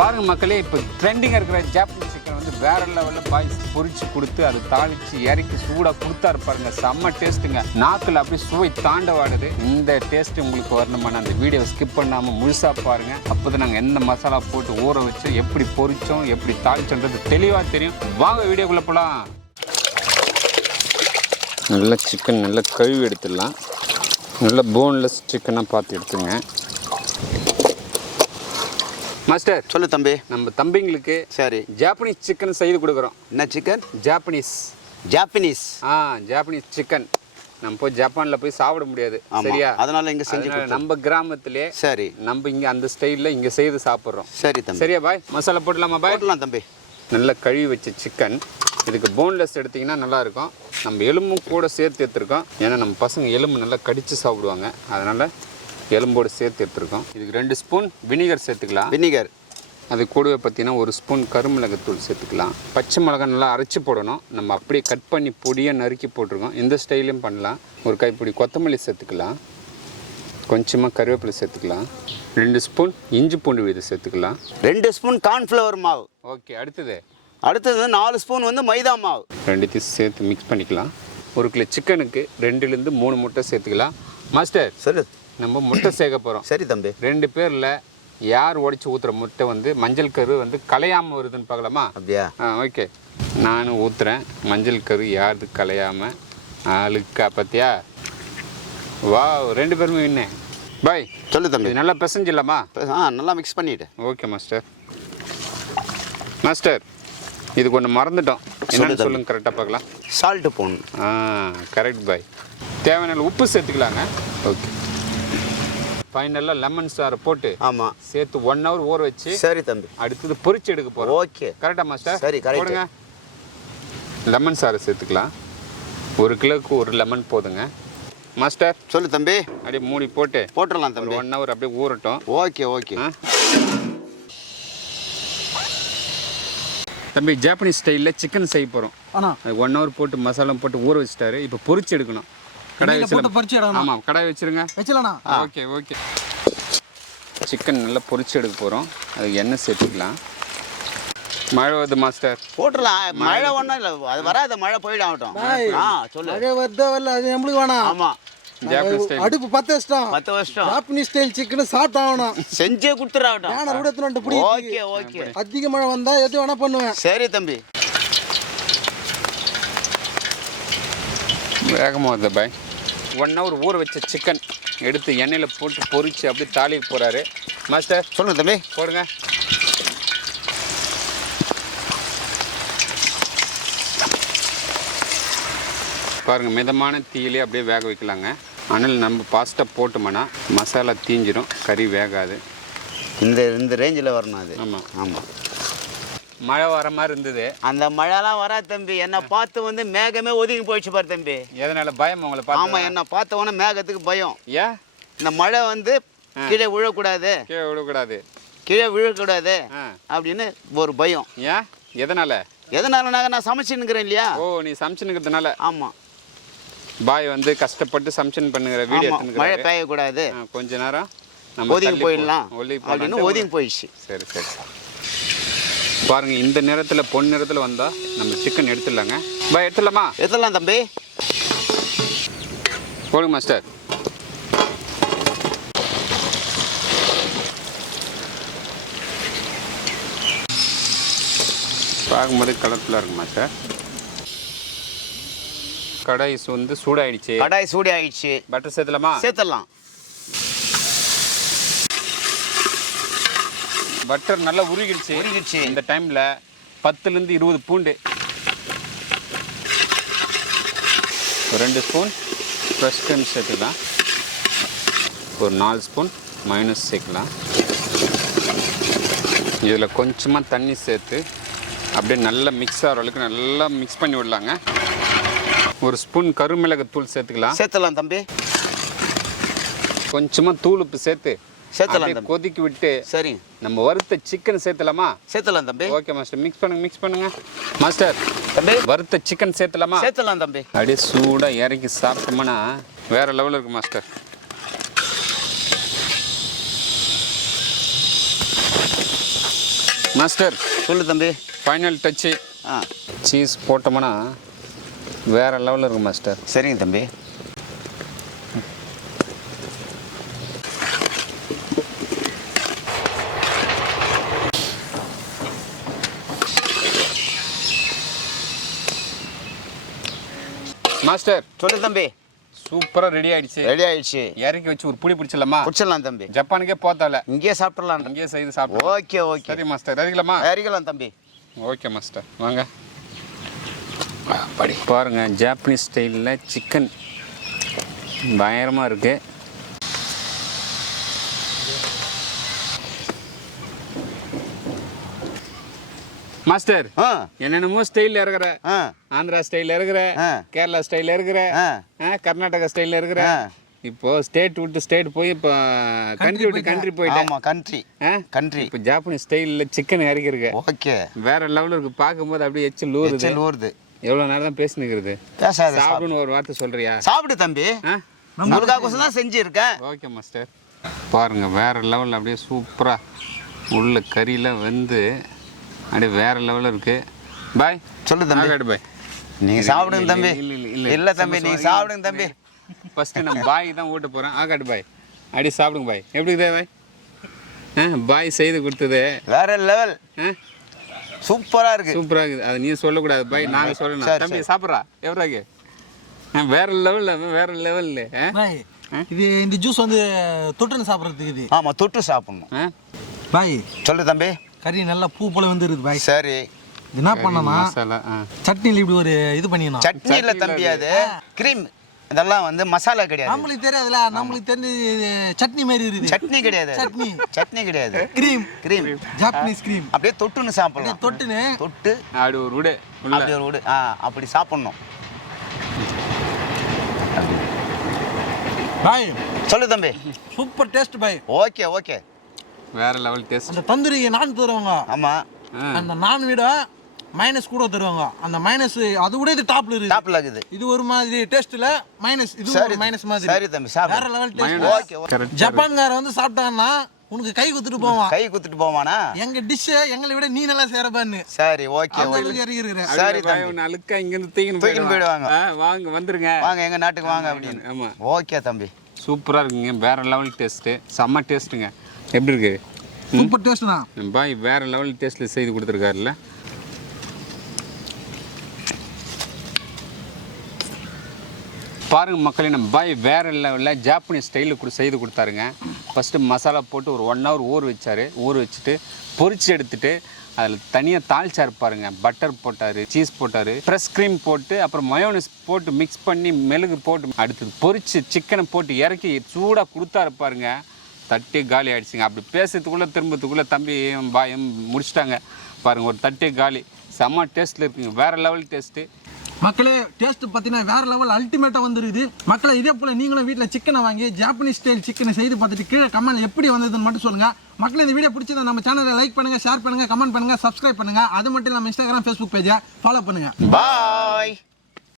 பாருங்க மக்களே, இப்போ ட்ரெண்டிங்காக இருக்கிற ஜாப்பனீஸ் சிக்கன் வந்து வேற லெவலில் பாய்ஸ் பொரிச்சு கொடுத்து அதை தாளிச்சு இறக்கி சூடாக கொடுத்தா இருப்பாருங்க. செம்ம டேஸ்ட்டுங்க. நாக்கில் அப்படியே சுவை தாண்டவாடுது. இந்த டேஸ்ட் உங்களுக்கு வரணுமான அந்த வீடியோவை ஸ்கிப் பண்ணாமல் முழுசாக பாருங்க. அப்போ தான் நாங்கள் எந்த மசாலா போட்டு ஊற வச்சு எப்படி பொரிச்சோம் எப்படி தாளிச்சோன்றது தெளிவாக தெரியும். வாங்க வீடியோக்குள்ளே போகலாம். நல்ல சிக்கன் நல்லா கழுவி எடுத்துடலாம். நல்ல போன்லெஸ் சிக்கனாக பார்த்து எடுத்துங்க. மாஸ்டர் சொல்லு தம்பி. நம்ம தம்பிங்களுக்கு சரி ஜாப்பனீஸ் சிக்கன் செய்து கொடுக்குறோம். என்ன சிக்கன்? Japanese Japanese chicken. நம்ம போய் ஜப்பானில் போய் சாப்பிட முடியாது, சரியா? அதனால இங்கே செஞ்சு நம்ம கிராமத்திலே சரி நம்ம இங்கே அந்த ஸ்டைலில் இங்கே செய்து சாப்பிட்றோம். சரி தம்பி. சரியா பாய்? மசாலா போடலாமா பாய்? போடலாம் தம்பி. நல்லா கழுவி வச்ச சிக்கன். இதுக்கு போன்லெஸ் எடுத்திங்கன்னா நல்லாயிருக்கும். நம்ம எலும்பும் கூட சேர்த்து எடுத்துருக்கோம். ஏன்னா நம்ம பசங்க எலும்பு நல்லா கடித்து சாப்பிடுவாங்க. அதனால் எலும்போடு சேர்த்து எடுத்துருக்கோம். இதுக்கு 2 ஸ்பூன் வினிகர் சேர்த்துக்கலாம். வினிகர். அது கூடவே பார்த்தீங்கன்னா 1 ஸ்பூன் கருமிளகுத்தூள் சேர்த்துக்கலாம். பச்சை மிளகாய் நல்லா அரைச்சி போடணும். நம்ம அப்படியே கட் பண்ணி பொடியாக நறுக்கி போட்டிருக்கோம். இந்த ஸ்டைலையும் பண்ணலாம். ஒரு கைப்பிடி கொத்தமல்லி சேர்த்துக்கலாம். கொஞ்சமாக கருவேப்பிலை சேர்த்துக்கலாம். 2 ஸ்பூன் இஞ்சி பூண்டு விதை சேர்த்துக்கலாம். 2 ஸ்பூன் கார்ன்ஃப்ளவர் மாவு. ஓகே. அடுத்தது 4 ஸ்பூன் வந்து மைதா மாவு. ரெண்டுத்தையும் சேர்த்து மிக்ஸ் பண்ணிக்கலாம். 1 கிலோ சிக்கனுக்கு 2லேருந்து 3 முட்டை சேர்த்துக்கலாம். மாஸ்டர் சொல்லு. நம்ம முட்டை சேர்க்க போகிறோம். சரி தம்பி. 2 பேரில் யார் உடைச்சி ஊற்றுற முட்டை வந்து மஞ்சள் கரு வந்து கலையாமல் வருதுன்னு பார்க்கலாமா? அப்படியா? ஓகே. நானும் ஊற்றுறேன். மஞ்சள் கரு யாருக்கு கலையாமல் ஆளுக்கா பார்த்தியா? வா, 2 பேருமே வின்னேன். பாய் சொல்லு தம்பி. நல்லா பிசைஞ்சிடலாமா? நல்லா மிக்ஸ் பண்ணிவிட்டு. Okay master. மாஸ்டர் இதுக்கு ஒன்று மறந்துட்டோம். என்னன்னு சொல்லுங்க, கரெக்டாக பார்க்கலாம். சால்ட்டு போடணும். கரெக்ட் பாய். தேவையான உப்பு சேர்த்துக்கலாங்க. ஓகே. ஃபைனலாக லெமன் சாரை போட்டு ஆமாம் சேர்த்து 1 ஹவர் ஊற வச்சு. சரி தம்பி. அடுத்தது பொரிச்சு எடுக்க போகிறோம். ஓகே. கரெக்டாக மாஸ்டர்? சரி கரெக்ட். போடுங்க. லெமன் சாரை சேர்த்துக்கலாம். 1 கிலோவுக்கு 1 லெமன் போதுங்க. மாஸ்டர் சொல்லு தம்பி. அப்படியே மூடி போட்டு போட்டுடலாம் தம்பி. 1 ஹவர் அப்படியே ஊறட்டும். Okay okay. தம்பி ஜாப்பனீஸ் ஸ்டைலில் சிக்கன் செய்ய போகிறோம். அது 1 ஹவர் போட்டு மசாலா போட்டு ஊற வச்சுட்டாரு. இப்போ பொரிச்சு எடுக்கணும். கடாய் வச்சு. ஆமாம், கடாய் வச்சுருங்க. Okay okay. சிக்கன் நல்லா பொரிச்சு எடுக்க போகிறோம். அதுக்கு எண்ணெய் சேர்த்துக்கலாம். மழை வருது மாஸ்டர். போட்டுடலாம். மழை ஒன்றும் இல்லை, அது வராது. மழை போயிடாகட்டும். சொல்லு. மழை வருதோ இல்லை, அது நம்மளுக்கு வேணாம். ஆமாம். ஜாப்பனீஸ் ஸ்டைல் அடுப்பு 10 வருஷம் ஜாப்பனீஸ் ஸ்டைல் சிக்கன் சாப்பிட்டாகணும். செஞ்சே கொடுத்துறாகட்டும். யானை விடத்துட்டு பிடி. Okay okay. அதிக மழை வந்தா எது வேணா பண்ணுவேன். சரி தம்பி. வேகமாக வருது பாய். 1 ஹவர் ஊற வச்ச சிக்கன் எடுத்து எண்ணெயில் போட்டு பொரிச்சு அப்படியே தாளிக்கு போகிறாரு. மாஸ்டர் சொல்லுங்க தம்பி. போடுங்க. பாருங்கள், மிதமான தீயிலே அப்படியே வேக வைக்கலாங்க. ஆனால் நம்ம பாஸ்ட்டாக போட்டோம்னா மசாலா தீஞ்சிடும், கறி வேகாது. இந்த ரேஞ்சில் வரணும் அது. ஆமாம் ஆமாம். மழை வர மாதிரி இருந்தது. அந்த மழைலாம் வராது தம்பி. என்னை பார்த்து வந்து மேகமே ஒதுங்கி போயிடுச்சு பாரு தம்பி. எதனால பயம் உங்களை பார்த்து? ஆமாம், என்னை பார்த்தவொன்னே மேகத்துக்கு பயம். ஏன்? இந்த மழை வந்து கீழே விழக்கூடாது, கீழே விழக்கூடாது அப்படின்னு ஒரு பயம். ஏன்? எதனால? நான் சமைச்சுன்னுக்கிறேன் இல்லையா? ஓ, நீ சமைச்சுன்னுக்கிறதுனால. ஆமாம். பாய் வந்து கஷ்டப்பட்டு சமைச்சுன்னு பண்ணுங்கிற வீடியோ. மழை பெய்யக்கூடாது, கொஞ்ச நேரம் ஒதுங்கி போயிடலாம் அப்படின்னு ஒதுங்கி போயிடுச்சு. சரி சரி. பாருங்க, இந்த நேரத்தில் பொன் நேரத்தில் வந்தால் நம்ம சிக்கன் எடுத்துடலாங்க. பாய் எடுத்துடலாமா? எடுத்துடலாம் தம்பி. போடுங்க மாஸ்டர். பார்க்கும்போது கலர்ஃபுல்லாக இருக்கு மாஸ்டர். கடாய் வந்து சூடாயிடுச்சு. கடாய் சூடாயிடுச்சு. பட்டர் சேர்த்துலாமா? சேர்த்துடலாம். பட்டர் நல்லா உருகிடுச்சு. இந்த டைமில் 10லேருந்து 20 பூண்டு, 2 ஸ்பூன் ஃப்ரெஷ் க்ரீம் சேர்த்துக்கலாம். ஒரு 4 ஸ்பூன் மைனஸ் சேர்க்கலாம். இதில் கொஞ்சமாக தண்ணி சேர்த்து அப்படியே நல்லா மிக்ஸ் ஆகிற அளவுக்கு நல்லா மிக்ஸ் பண்ணி விடலாங்க. 1 ஸ்பூன் கருமிளகுத்தூள் சேர்த்துக்கலாம் தம்பி. கொஞ்சமாக தூள் உப்பு சேர்த்து கொதிக்க விட்டு. சரி. நம்ம வறுத்த சிக்கன் சேர்த்தலாமா? சேர்த்தலாம் தம்பி. Okay master. மிக்ஸ் பண்ணுங்க மாஸ்டர். தம்பி வறுத்த சிக்கன் சேர்த்தலாமா? சேர்த்தலாம் தம்பி. அப்படியே சூடாக இறக்கி சாப்பிட்டோம்னா வேற லெவலில் இருக்கு மாஸ்டர். மாஸ்டர் சொல்லு தம்பி. Final Dutch. சீஸ் போட்டோம்னா வேற லெவலில் இருக்கும் மாஸ்டர். சரிங்க தம்பி. மாஸ்டர் சொல்லு தம்பி. சூப்பராக ரெடி ஆயிடுச்சு. இறக்கி வச்சு ஒரு புடி பிடிச்சிடலாமா? பிடிச்சிடலாம் தம்பி. ஜப்பானுக்கே போத்தால இங்கேயே சாப்பிடலாம். இங்கேயே செய்து சாப்பிடு. ஓகே. சரி மாஸ்டர், இறக்கலாமா? இறக்கலாம் தம்பி. ஓகே மாஸ்டர், வாங்க. படி பாருங்க, ஜாப்பனீஸ் ஸ்டைலில் சிக்கன் பயங்கரமாக இருக்கு. மாஸ்டர் என்னென்னமோ ஸ்டைலில் இருக்கிற, ஆந்திரா ஸ்டைலில் இருக்கிற, கேரளா ஸ்டைலில் இருக்கிற, கர்நாடகா ஸ்டைலில் இருக்கிற, இப்போ ஸ்டேட் விட்டு ஸ்டேட் போய் இப்போ கண்ட்ரி விட்டு கண்ட்ரி போயிட்டேன். கண்ட்ரி இப்போ ஜாப்பனீஸ் ஸ்டைலில் சிக்கன் இறக்கிருக்கு. ஓகே, வேற லெவலில் இருக்கு. பார்க்கும்போது அப்படியே எச்சில் ஊறுது. எவ்வளோ நேரம் தான் பேசினுக்கிறது? சாப்பிடுன்னு ஒரு வார்த்தை சொல்றியா? சாப்பிடு தம்பி. நம்மளுக்காக தான் செஞ்சுருக்கேன். Okay master. பாருங்க, வேற லெவலில் அப்படியே சூப்பராக உள்ள கறியில் வந்து அப்படியே வேற லெவலில் இருக்கு. பாய் சொல்லு தம்பி. பாய் நீங்கள் சாப்பிடுங்க தம்பி. இல்லை தம்பி, நீங்கள் சாப்பிடுங்க தம்பி. ஃபஸ்ட்டு நான் பாய் தான் ஊட்ட போகிறேன். ஆகாட்டு பாய், அப்படி சாப்பிடுங்க பாய். எப்படி இதே பாய்? பாய் செய்து கொடுத்தது வேற லெவல். சூப்பராக இருக்குது. அது நீ சொல்லக்கூடாது பாய், நாங்கள் சொல்லணும். தம்பி சாப்பிட்றா எவ்வளோக்கு? வேற லெவலில் இது இந்த ஜூஸ் வந்து தொட்டுன்னு சாப்பிட்றதுக்கு இது. ஆமாம், தொட்டு சாப்பிடணும். பாய் சொல்லு தம்பி. கறி நல்லா பூ போல வந்து இருக்குது பாய். சரி, என்ன பண்ணனா சட்னியில் இப்படி ஒரு இது பண்ணிக்கணும். சட்னி இல்லை தம்பி, அது கிரீம். இதெல்லாம் வந்து மசாலா கிடையாது. நம்மளுக்கு தெரியாதுல, நம்மளுக்கு தெரிஞ்சு சட்னி மாதிரி இருக்குது. சட்னி கிடையாது. சட்னி கிடையாது. Cream Japanese cream. அப்படியே தொட்டுன்னு சாப்பிடலாம். தொட்டு அப்படி ஒரு உடு, அப்படி ஒரு உடு. அப்படி சாப்பிடணும். பாய் சொல்லு தம்பி. சூப்பர் டேஸ்ட் பாய். ஓகே. வேற லெவல் டேஸ்ட். அந்த தந்தூரி நான் தருவாங்க. ஆமா, அந்த நான் விட மைனஸ் கூட தருவாங்க. அந்த மைனஸ் அது கூட இது டாப்ல இருக்குது. இது ஒரு மாதிரி டேஸ்ட்ல மைனஸ், இது ஒரு மைனஸ் மாதிரி. சரி தம்பி, சாப்பிடு. வேற லெவல் டேஸ்ட். ஓகே. ஜப்பான்கார வந்து சாப்பிட்டான்னா உனக்கு கை குத்துட்டு போவான். கை குத்துட்டு போவானா? எங்க டிஷ் எங்களை விட நீ நல்லா சேரபான்னு. சரி, ஓகே. சரி தம்பி, அழுக்கா இங்க இருந்து தூக்கின்னு போயிடுவாங்க. வாங்க, வந்துருங்க, வாங்க எங்க நாட்டுக்கு வாங்க அப்படின்னு. ஆமா, ஓகே தம்பி. சூப்பரா இருக்குங்க. வேற லெவல் டேஸ்ட், செம்ம டேஸ்ட்டுங்க. எப்படி இருக்கு? சூப்பர் டேஸ்ட் தான் பாய். வேற லெவல் டேஸ்ட்ல செய்து கொடுத்துருக்காருல்ல. பாருங்க மக்களே, நம்ம பாய் வேற லெவலில் ஜாப்பனீஸ் ஸ்டைலில் செய்து கொடுத்தாருங்க. ஃபஸ்ட்டு மசாலா போட்டு ஒரு 1 hour ஊற வச்சுட்டு பொரிச்சு எடுத்துட்டு அதில் தனியாக தாளிச்சார் பாருங்க. பட்டர் போட்டார், சீஸ் போட்டார், ஃப்ரெஷ் க்ரீம் போட்டு, அப்புறம் மயோனஸ் போட்டு மிக்ஸ் பண்ணி மெழுகு போட்டு அடுத்தது பொரிச்சு சிக்கனை போட்டு இறக்கி சூடாக கொடுத்தாரு பாருங்க. தட்டே காலி ஆகிடுச்சிங்க. அப்படி பேசுறதுக்குள்ளே திரும்பத்துக்குள்ளே தம்பி பாயம் முடிச்சிட்டாங்க பாருங்கள். ஒரு தட்டே காலி. செம்ம டேஸ்ட்டில் இருக்குங்க. வேறு லெவல் டேஸ்ட்டு மக்களே. டேஸ்ட் பார்த்தீங்கன்னா வேற லெவல் அல்டிமேட்டாக வந்துருக்குது மக்களே. இதே போல் நீங்களும் வீட்டில் சிக்கனை வாங்கி ஜாப்பனீஸ் ஸ்டைல் சிக்கனை செய்து பார்த்துட்டு கீழே கமெண்ட் எப்படி வந்ததுன்னு மட்டும் சொல்லுங்கள் மக்களே. இந்த வீடியோ பிடிச்சதை நம்ம சேனலை லைக் பண்ணுங்கள், ஷேர் பண்ணுங்கள், கமெண்ட் பண்ணுங்கள், சப்ஸ்கிரைப் பண்ணுங்கள். அது மட்டும் இல்லாமல் இன்ஸ்டாகிராம், ஃபேஸ்புக் பேஜை ஃபாலோ பண்ணுங்கள். பாய்.